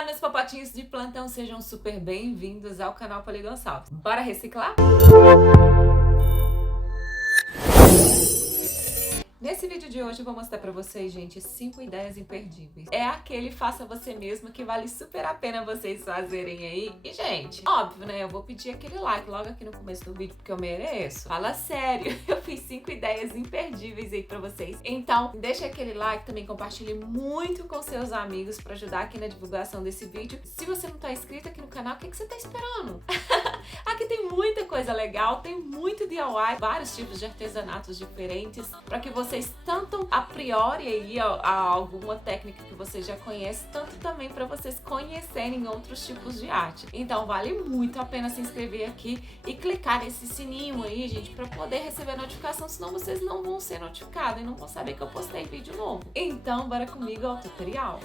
Olá, meus papatinhos de plantão, sejam super bem-vindos ao canal Poligonçalves. Bora reciclar? Nesse vídeo de hoje eu vou mostrar pra vocês, gente, 5 ideias imperdíveis. É aquele faça você mesmo que vale super a pena vocês fazerem aí. E, gente, óbvio, né? Eu vou pedir aquele like logo aqui no começo do vídeo porque eu mereço. Fala sério, eu fiz 5 ideias imperdíveis aí pra vocês. Então, deixa aquele like, também compartilhe muito com seus amigos pra ajudar aqui na divulgação desse vídeo. Se você não tá inscrito aqui no canal, o que você tá esperando? Aqui tem muita coisa legal, tem muito DIY, vários tipos de artesanatos diferentes, para que vocês tanto apriori aí a alguma técnica que você já conhece, tanto também para vocês conhecerem outros tipos de arte. Então vale muito a pena se inscrever aqui e clicar nesse sininho aí, gente, para poder receber a notificação, senão vocês não vão ser notificados e não vão saber que eu postei vídeo novo. Então bora comigo ao tutorial.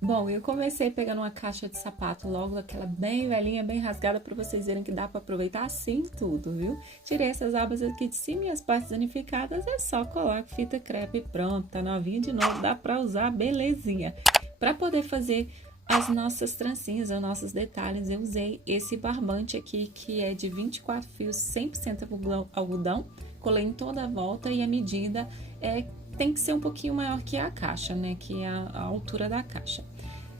Bom, eu comecei pegando uma caixa de sapato, logo aquela bem velhinha, bem rasgada, para vocês verem que dá para aproveitar assim tudo, viu? Tirei essas abas aqui de cima e as partes danificadas, é só colar fita crepe e pronto, tá novinha de novo, dá para usar, belezinha. Para poder fazer as nossas trancinhas, os nossos detalhes, eu usei esse barbante aqui, que é de 24 fios, 100% algodão, colei em toda a volta e a medida tem que ser um pouquinho maior que a caixa, né? Que é a altura da caixa.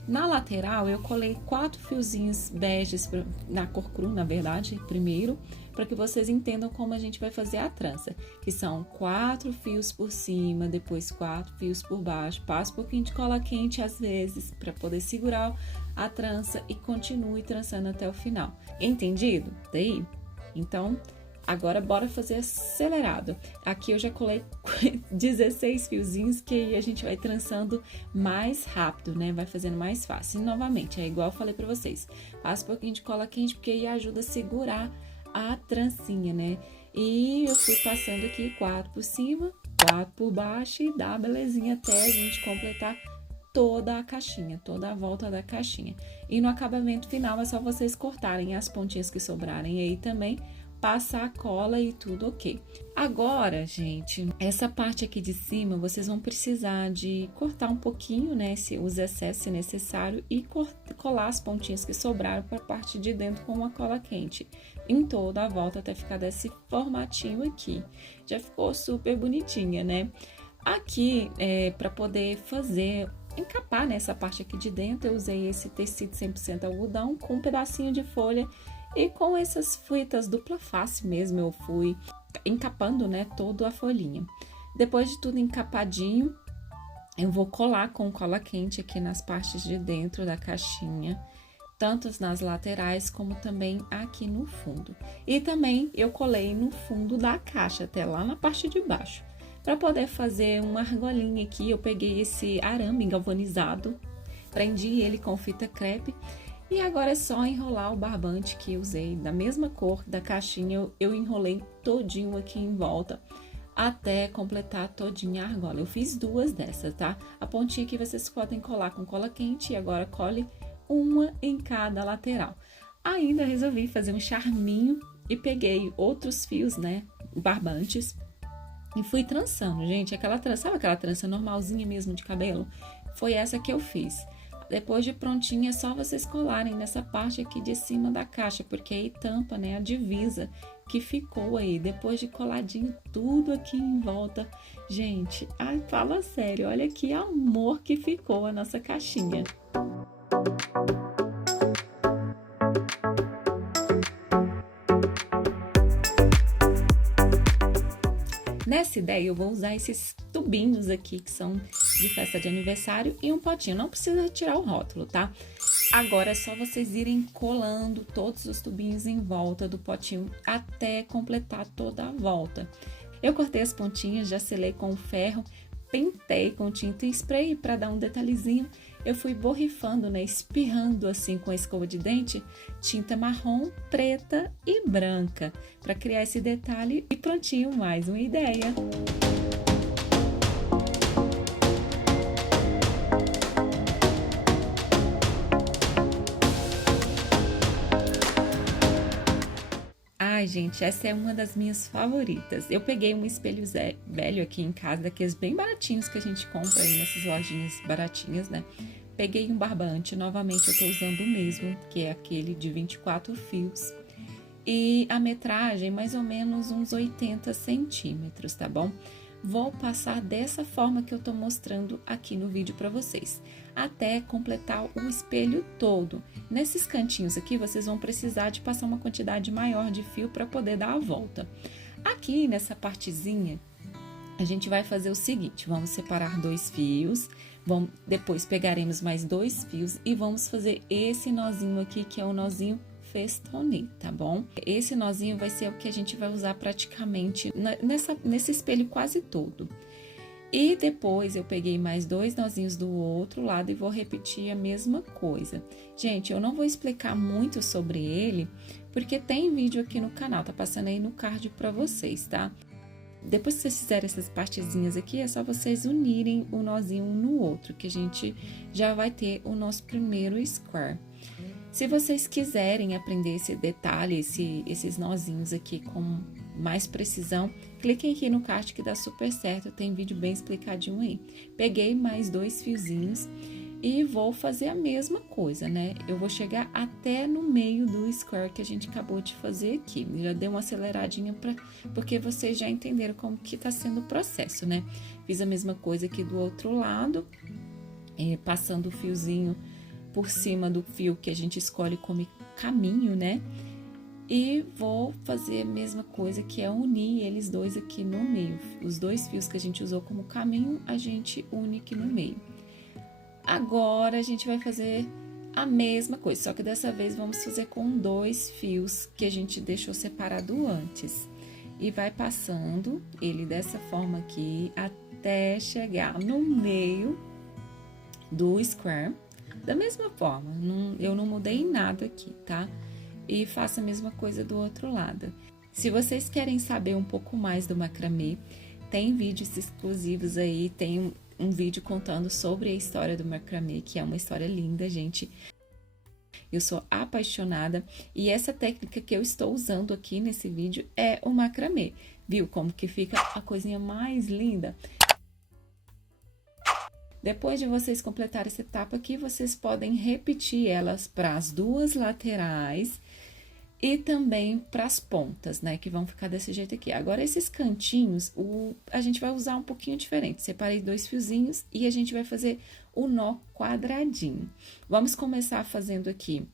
Na lateral, eu colei 4 fiozinhos beges, na cor cru, na verdade, primeiro, para que vocês entendam como a gente vai fazer a trança. Que são 4 fios por cima, depois 4 fios por baixo. Passo um pouquinho de cola quente às vezes, para poder segurar a trança e continue trançando até o final. Entendido? Daí? Então, agora bora fazer acelerado. Aqui eu já colei 16 fiozinhos, que aí a gente vai trançando mais rápido, né? Vai fazendo mais fácil. E novamente, é igual eu falei pra vocês. Passa um pouquinho de cola quente, porque aí ajuda a segurar a trancinha, né? E eu fui passando aqui 4 por cima, 4 por baixo e dá belezinha até a gente completar toda a caixinha, toda a volta da caixinha. E no acabamento final é só vocês cortarem as pontinhas que sobrarem aí também, passar a cola e tudo ok. Agora, gente, essa parte aqui de cima, vocês vão precisar de cortar um pouquinho, né, os excessos se necessário e colar as pontinhas que sobraram para a parte de dentro com uma cola quente. Em toda a volta até ficar desse formatinho aqui. Já ficou super bonitinha, né? Aqui, para poder encapar nessa parte aqui de dentro, eu usei esse tecido 100% algodão com um pedacinho de folha. E com essas fitas dupla face mesmo, eu fui encapando, né, toda a folhinha. Depois de tudo encapadinho, eu vou colar com cola quente aqui nas partes de dentro da caixinha, tanto nas laterais como também aqui no fundo. E também eu colei no fundo da caixa, até lá na parte de baixo. Para poder fazer uma argolinha aqui, eu peguei esse arame galvanizado, prendi ele com fita crepe. E agora é só enrolar o barbante que eu usei, da mesma cor da caixinha, eu enrolei todinho aqui em volta, até completar todinha a argola. Eu fiz 2 dessas, tá? A pontinha aqui vocês podem colar com cola quente e agora cole uma em cada lateral. Ainda resolvi fazer um charminho e peguei outros fios, né, barbantes, e fui trançando, gente, sabe aquela trança normalzinha mesmo de cabelo? Foi essa que eu fiz. Depois de prontinha, é só vocês colarem nessa parte aqui de cima da caixa, porque aí tampa, né, a divisa que ficou aí. Depois de coladinho tudo aqui em volta. Gente, ai, fala sério, olha que amor que ficou a nossa caixinha. Nessa ideia, eu vou usar esses tubinhos aqui, que são de festa de aniversário, e um potinho. Não precisa tirar o rótulo, tá? Agora é só vocês irem colando todos os tubinhos em volta do potinho até completar toda a volta. Eu cortei as pontinhas, já selei com ferro, pintei com tinta e spray para dar um detalhezinho. Eu fui borrifando, né, espirrando assim com a escova de dente, tinta marrom, preta e branca, para criar esse detalhe e prontinho, mais uma ideia. Ai, gente, essa é uma das minhas favoritas. Eu peguei um espelho velho aqui em casa, daqueles bem baratinhos que a gente compra aí nessas lojinhas baratinhas, né? Peguei um barbante, novamente eu tô usando o mesmo, que é aquele de 24 fios. E a metragem, mais ou menos uns 80 centímetros, tá bom? Vou passar dessa forma que eu tô mostrando aqui no vídeo para vocês, até completar o espelho todo. Nesses cantinhos aqui, vocês vão precisar de passar uma quantidade maior de fio para poder dar a volta. Aqui nessa partezinha, a gente vai fazer o seguinte, vamos separar 2 fios, depois pegaremos mais 2 fios e vamos fazer esse nozinho aqui, que é o nozinho festonê, tá bom? Esse nozinho vai ser o que a gente vai usar praticamente nesse espelho quase todo. E depois eu peguei mais 2 nozinhos do outro lado e vou repetir a mesma coisa. Gente, eu não vou explicar muito sobre ele, porque tem vídeo aqui no canal, tá passando aí no card pra vocês, tá? Depois que vocês fizerem essas partezinhas aqui, é só vocês unirem o nozinho um no outro, que a gente já vai ter o nosso primeiro square. Se vocês quiserem aprender esse detalhe, esses nozinhos aqui com mais precisão, cliquem aqui no card que dá super certo, tem vídeo bem explicadinho aí. Peguei mais 2 fiozinhos e vou fazer a mesma coisa, né? Eu vou chegar até no meio do square que a gente acabou de fazer aqui. Já dei uma aceleradinha porque vocês já entenderam como que tá sendo o processo, né? Fiz a mesma coisa aqui do outro lado, passando o fiozinho por cima do fio que a gente escolhe como caminho, né? E vou fazer a mesma coisa, que é unir eles dois aqui no meio. Os 2 fios que a gente usou como caminho, a gente une aqui no meio. Agora, a gente vai fazer a mesma coisa, só que dessa vez vamos fazer com 2 fios que a gente deixou separado antes. E vai passando ele dessa forma aqui, até chegar no meio do square. Da mesma forma, eu não mudei nada aqui, tá? E faço a mesma coisa do outro lado. Se vocês querem saber um pouco mais do macramê, tem vídeos exclusivos aí, tem um vídeo contando sobre a história do macramê, que é uma história linda, gente. Eu sou apaixonada e essa técnica que eu estou usando aqui nesse vídeo é o macramê. Viu como que fica a coisinha mais linda? Depois de vocês completarem essa etapa aqui, vocês podem repetir elas para as 2 laterais e também para as pontas, né? Que vão ficar desse jeito aqui. Agora, esses cantinhos, a gente vai usar um pouquinho diferente. Separei 2 fiozinhos e a gente vai fazer o nó quadradinho. Vamos começar fazendo aqui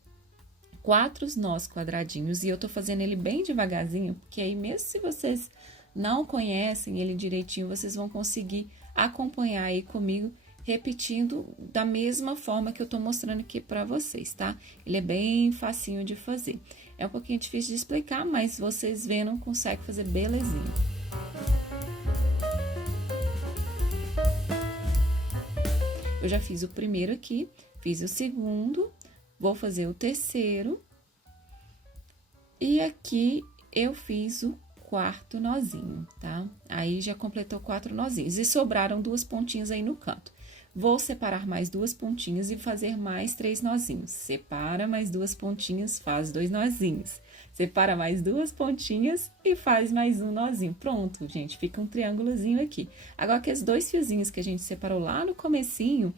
4 nós quadradinhos e eu tô fazendo ele bem devagarzinho, porque aí mesmo se vocês não conhecem ele direitinho, vocês vão conseguir acompanhar aí comigo, repetindo da mesma forma que eu tô mostrando aqui pra vocês, tá? Ele é bem facinho de fazer. É um pouquinho difícil de explicar, mas vocês vendo, conseguem fazer belezinha. Eu já fiz o primeiro aqui, fiz o segundo, vou fazer o terceiro. E aqui eu fiz o 4º nozinho, tá? Aí já completou 4 nozinhos e sobraram 2 pontinhas aí no canto. Vou separar mais 2 pontinhas e fazer mais 3 nozinhos. Separa mais 2 pontinhas, faz 2 nozinhos. Separa mais 2 pontinhas e faz mais um nozinho. Pronto, gente, fica um triângulozinho aqui. Agora, aqueles 2 fiozinhos que a gente separou lá no comecinho,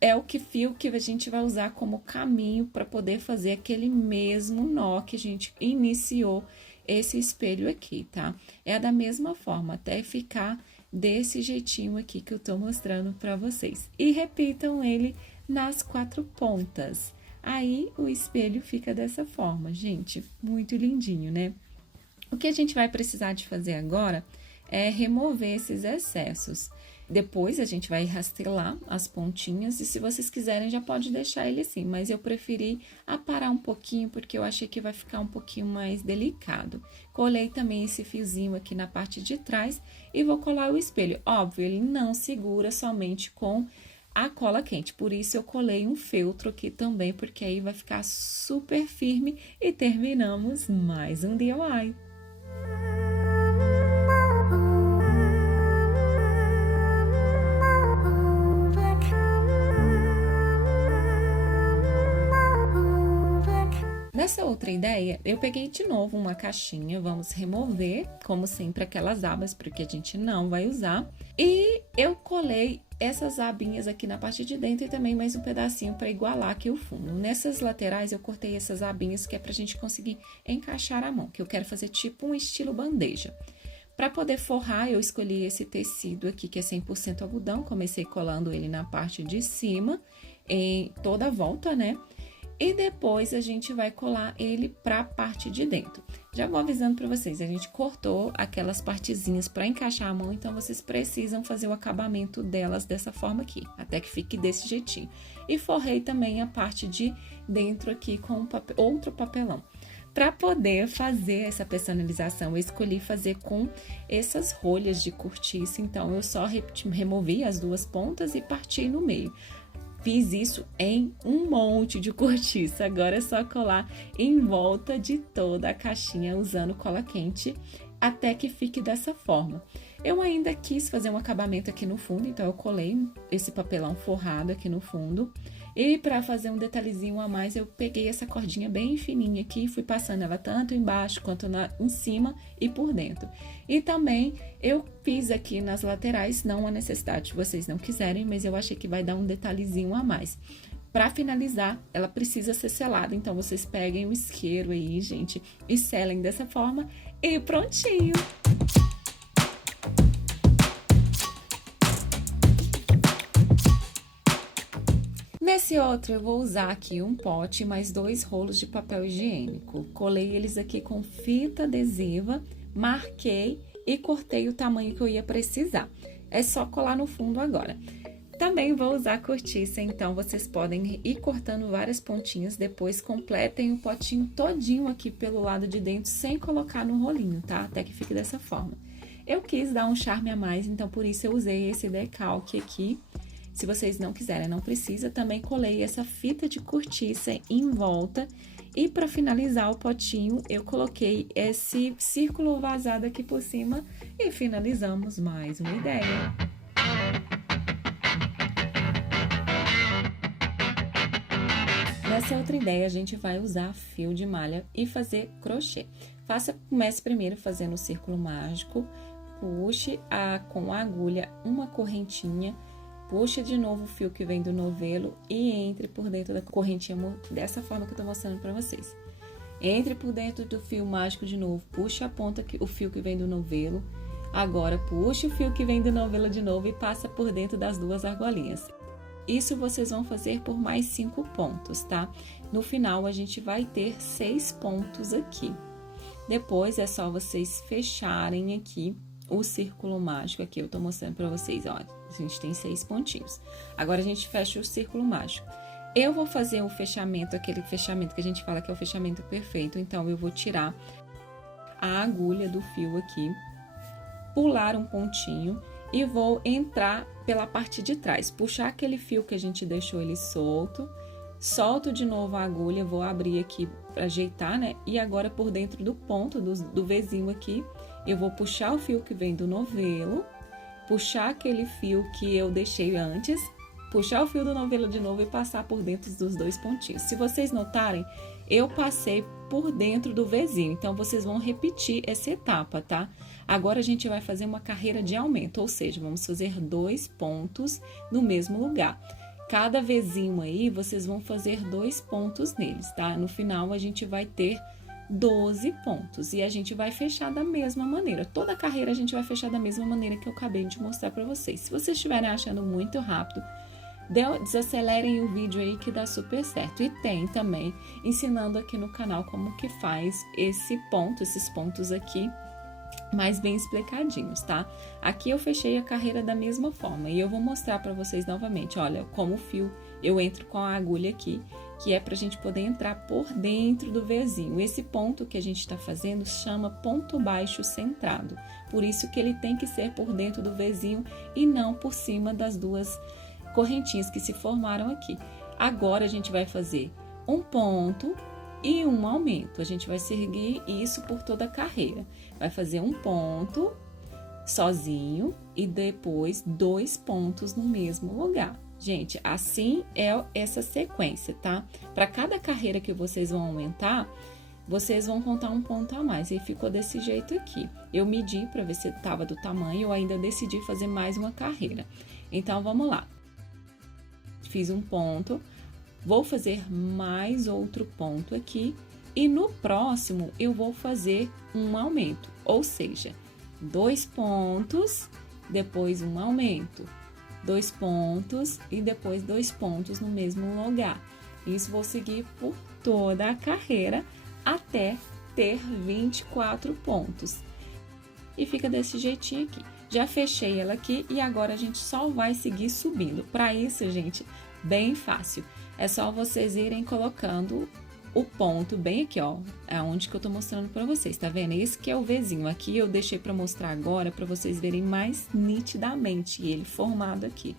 é o fio que a gente vai usar como caminho para poder fazer aquele mesmo nó que a gente iniciou esse espelho aqui, tá? É da mesma forma, até ficar desse jeitinho aqui que eu tô mostrando pra vocês. E repitam ele nas 4 pontas. Aí, o espelho fica dessa forma, gente. Muito lindinho, né? O que a gente vai precisar de fazer agora é remover esses excessos. Depois, a gente vai rastelar as pontinhas e se vocês quiserem, já pode deixar ele assim. Mas eu preferi aparar um pouquinho, porque eu achei que vai ficar um pouquinho mais delicado. Colei também esse fiozinho aqui na parte de trás e vou colar o espelho. Óbvio, ele não segura somente com a cola quente, por isso eu colei um feltro aqui também, porque aí vai ficar super firme e terminamos mais um DIY. Nessa outra ideia, eu peguei de novo uma caixinha, vamos remover, como sempre, aquelas abas, porque a gente não vai usar. E eu colei essas abinhas aqui na parte de dentro e também mais um pedacinho para igualar aqui o fundo. Nessas laterais eu cortei essas abinhas que é pra gente conseguir encaixar a mão, que eu quero fazer tipo um estilo bandeja. Para poder forrar, eu escolhi esse tecido aqui, que é 100% algodão. Comecei colando ele na parte de cima, em toda a volta, né? E depois a gente vai colar ele para a parte de dentro. Já vou avisando para vocês, a gente cortou aquelas partezinhas para encaixar a mão, então vocês precisam fazer o acabamento delas dessa forma aqui, até que fique desse jeitinho. E forrei também a parte de dentro aqui com outro papelão. Para poder fazer essa personalização, eu escolhi fazer com essas rolhas de cortiça, então eu só removi as duas pontas e parti no meio. Fiz isso em um monte de cortiça, agora é só colar em volta de toda a caixinha usando cola quente até que fique dessa forma. Eu ainda quis fazer um acabamento aqui no fundo, então eu colei esse papelão forrado aqui no fundo. E para fazer um detalhezinho a mais, eu peguei essa cordinha bem fininha aqui e fui passando ela tanto embaixo quanto em cima e por dentro. E também eu fiz aqui nas laterais, não há necessidade se vocês não quiserem, mas eu achei que vai dar um detalhezinho a mais. Para finalizar, ela precisa ser selada, então vocês peguem o isqueiro aí, gente, e selem dessa forma e prontinho! Nesse outro, eu vou usar aqui um pote mais 2 rolos de papel higiênico. Colei eles aqui com fita adesiva, marquei e cortei o tamanho que eu ia precisar. É só colar no fundo agora. Também vou usar cortiça, então vocês podem ir cortando várias pontinhas, depois completem o potinho todinho aqui pelo lado de dentro, sem colocar no rolinho, tá? Até que fique dessa forma. Eu quis dar um charme a mais, então por isso eu usei esse decalque aqui. Se vocês não quiserem, não precisa. Também colei essa fita de cortiça em volta. E para finalizar o potinho, eu coloquei esse círculo vazado aqui por cima e finalizamos mais uma ideia. Nessa outra ideia, a gente vai usar fio de malha e fazer crochê. Comece primeiro fazendo o círculo mágico, puxe com a agulha uma correntinha, puxa de novo o fio que vem do novelo e entre por dentro da correntinha dessa forma que eu tô mostrando pra vocês. Entre por dentro do fio mágico de novo, puxa a ponta, o fio que vem do novelo. Agora, puxa o fio que vem do novelo de novo e passa por dentro das duas argolinhas. Isso vocês vão fazer por mais 5 pontos, tá? No final, a gente vai ter 6 pontos aqui. Depois, é só vocês fecharem aqui o círculo mágico. Aqui eu tô mostrando pra vocês, ó. A gente tem 6 pontinhos. Agora, a gente fecha o círculo mágico. Eu vou fazer o fechamento, aquele fechamento que a gente fala que é o fechamento perfeito. Então, eu vou tirar a agulha do fio aqui, pular um pontinho e vou entrar pela parte de trás. Puxar aquele fio que a gente deixou ele solto, solto de novo a agulha, vou abrir aqui para ajeitar, né? E agora, por dentro do ponto, do Vzinho aqui, eu vou puxar o fio que vem do novelo, puxar aquele fio que eu deixei antes, puxar o fio do novelo de novo e passar por dentro dos 2 pontinhos. Se vocês notarem, eu passei por dentro do Vzinho, então vocês vão repetir essa etapa, tá? Agora a gente vai fazer uma carreira de aumento, ou seja, vamos fazer 2 pontos no mesmo lugar. Cada Vzinho aí, vocês vão fazer 2 pontos neles, tá? No final, a gente vai ter 12 pontos e a gente vai fechar da mesma maneira. Toda a carreira a gente vai fechar da mesma maneira que eu acabei de mostrar pra vocês. Se vocês estiverem achando muito rápido, desacelerem o vídeo aí que dá super certo. E tem também ensinando aqui no canal como que faz esses pontos aqui, mais bem explicadinhos, tá? Aqui eu fechei a carreira da mesma forma e eu vou mostrar pra vocês novamente, olha, como o fio, eu entro com a agulha aqui, que é pra gente poder entrar por dentro do Vzinho. Esse ponto que a gente tá fazendo chama ponto baixo centrado, por isso que ele tem que ser por dentro do Vzinho e não por cima das 2 correntinhas que se formaram aqui. Agora a gente vai fazer um ponto e um aumento. A gente vai seguir isso por toda a carreira. Vai fazer um ponto sozinho e depois 2 pontos no mesmo lugar. Gente, assim é essa sequência, tá? Para cada carreira que vocês vão aumentar, vocês vão contar um ponto a mais. E ficou desse jeito aqui. Eu medi para ver se estava do tamanho, eu ainda decidi fazer mais uma carreira. Então, vamos lá. Fiz um ponto, vou fazer mais outro ponto aqui e no próximo eu vou fazer um aumento, ou seja, 2 pontos, depois um aumento, 2 pontos e depois 2 pontos no mesmo lugar. Isso vou seguir por toda a carreira até ter 24 pontos. E fica desse jeitinho aqui. Já fechei ela aqui e agora a gente só vai seguir subindo. Para isso, gente, bem fácil. É só vocês irem colocando o ponto bem aqui, ó, é onde que eu tô mostrando para vocês, tá vendo? Esse que é o Vzinho. Aqui eu deixei para mostrar agora para vocês verem mais nitidamente ele formado aqui.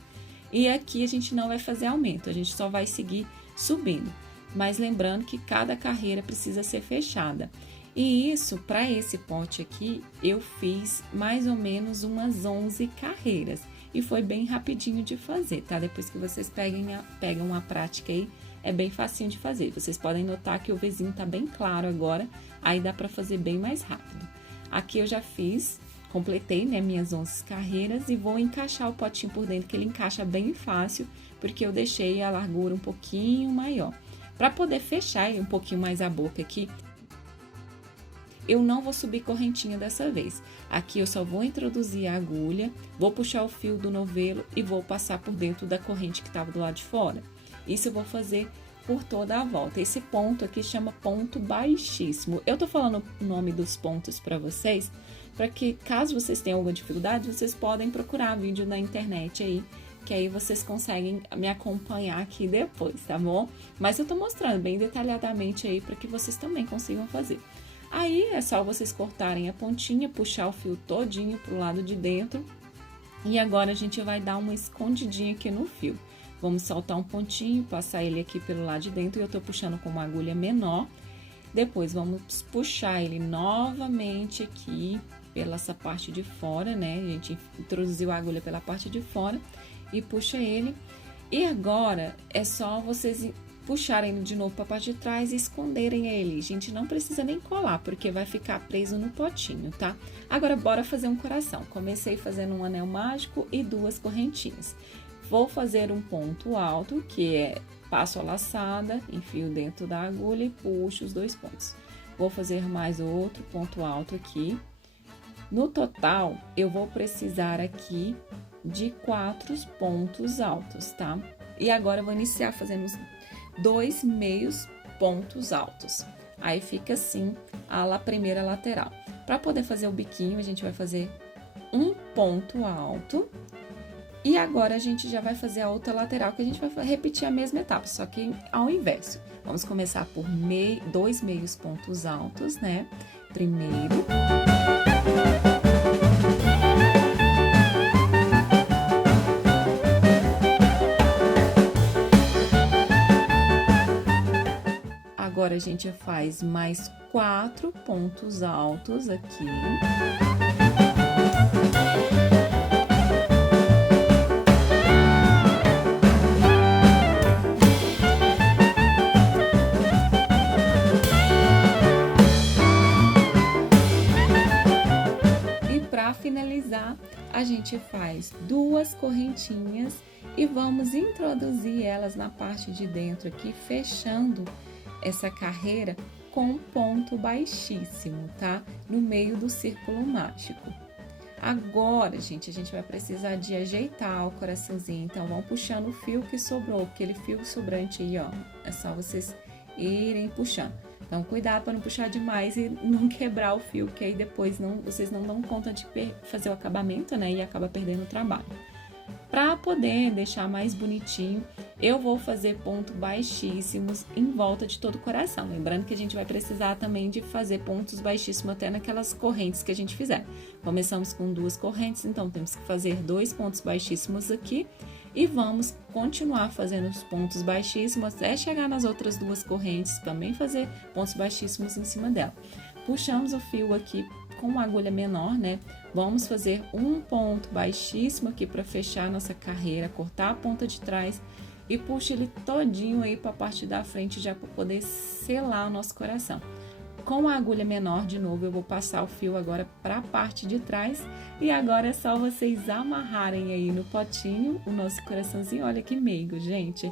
E aqui a gente não vai fazer aumento, a gente só vai seguir subindo. Mas lembrando que cada carreira precisa ser fechada. E isso, para esse pote aqui, eu fiz mais ou menos umas 11 carreiras. E foi bem rapidinho de fazer, tá? Depois que vocês pegam a prática aí, é bem facinho de fazer. Vocês podem notar que o Vzinho tá bem claro agora, aí dá para fazer bem mais rápido. Aqui eu já fiz, completei, né, minhas 11 carreiras e vou encaixar o potinho por dentro, que ele encaixa bem fácil, porque eu deixei a largura um pouquinho maior. Para poder fechar um pouquinho mais a boca aqui, eu não vou subir correntinha dessa vez. Aqui eu só vou introduzir a agulha, vou puxar o fio do novelo e vou passar por dentro da corrente que estava do lado de fora. Isso eu vou fazer por toda a volta. Esse ponto aqui chama ponto baixíssimo. Eu tô falando o nome dos pontos para vocês, para que caso vocês tenham alguma dificuldade, vocês podem procurar vídeo na internet aí, que aí vocês conseguem me acompanhar aqui depois, tá bom? Mas eu tô mostrando bem detalhadamente aí para que vocês também consigam fazer. Aí é só vocês cortarem a pontinha, puxar o fio todinho pro lado de dentro. E agora a gente vai dar uma escondidinha aqui no fio. Vamos soltar um pontinho, passar ele aqui pelo lado de dentro e eu tô puxando com uma agulha menor. Depois vamos puxar ele novamente aqui pela essa parte de fora, né? A gente introduziu a agulha pela parte de fora e puxa ele. E agora é só vocês puxarem ele de novo para a parte de trás e esconderem ele. Gente, não precisa nem colar, porque vai ficar preso no potinho, tá? Agora, bora fazer um coração. Comecei fazendo um anel mágico e 2 correntinhas. Vou fazer um ponto alto, que é passo a laçada, enfio dentro da agulha e puxo os 2 pontos. Vou fazer mais outro ponto alto aqui. No total, eu vou precisar aqui de 4 pontos altos, tá? E agora eu vou iniciar fazendo os 2 meios pontos altos. Aí fica assim a primeira lateral. Para poder fazer o biquinho, a gente vai fazer um ponto alto. E agora a gente já vai fazer a outra lateral, que a gente vai repetir a mesma etapa, só que ao inverso. Vamos começar por 2 meios pontos altos, né? Primeiro. Agora a gente faz mais 4 pontos altos aqui. E para finalizar, a gente faz 2 correntinhas e vamos introduzir elas na parte de dentro aqui, fechando essa carreira com um ponto baixíssimo, tá? No meio do círculo mágico. Agora, gente, a gente vai precisar de ajeitar o coraçãozinho. Então, vão puxando o fio que sobrou, aquele fio sobrante aí, ó. É só vocês irem puxando. Então, cuidado para não puxar demais e não quebrar o fio, que aí depois vocês não dão conta de fazer o acabamento, né? E acaba perdendo o trabalho. Para poder deixar mais bonitinho, eu vou fazer pontos baixíssimos em volta de todo o coração. Lembrando que a gente vai precisar também de fazer pontos baixíssimos até naquelas correntes que a gente fizer. Começamos com 2 correntes, então temos que fazer 2 pontos baixíssimos aqui. E vamos continuar fazendo os pontos baixíssimos até chegar nas outras 2 correntes, também fazer pontos baixíssimos em cima dela. Puxamos o fio aqui com uma agulha menor, né? Vamos fazer um ponto baixíssimo aqui para fechar nossa carreira, cortar a ponta de trás e puxa ele todinho aí para a parte da frente já para poder selar o nosso coração. com a agulha menor de novo, eu vou passar o fio agora para a parte de trás. E agora é só vocês amarrarem aí no potinho o nosso coraçãozinho. Olha que meigo, gente.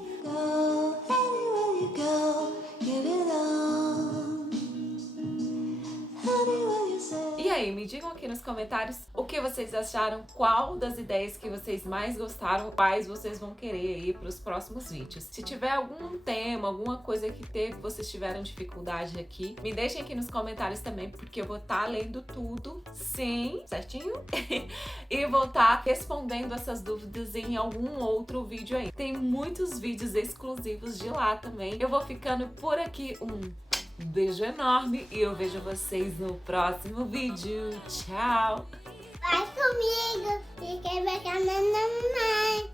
E aí, me digam aqui nos comentários o que vocês acharam, qual das ideias que vocês mais gostaram, quais vocês vão querer aí para os próximos vídeos. Se tiver algum tema, alguma coisa que vocês tiveram dificuldade aqui, me deixem aqui nos comentários também, porque eu vou estar lendo tudo, sim, certinho? E vou estar respondendo essas dúvidas em algum outro vídeo aí. Tem muitos vídeos exclusivos de lá também. Eu vou ficando por aqui. Um beijo enorme e eu vejo vocês no próximo vídeo. Tchau! Vai comigo, fica bacana, mamãe.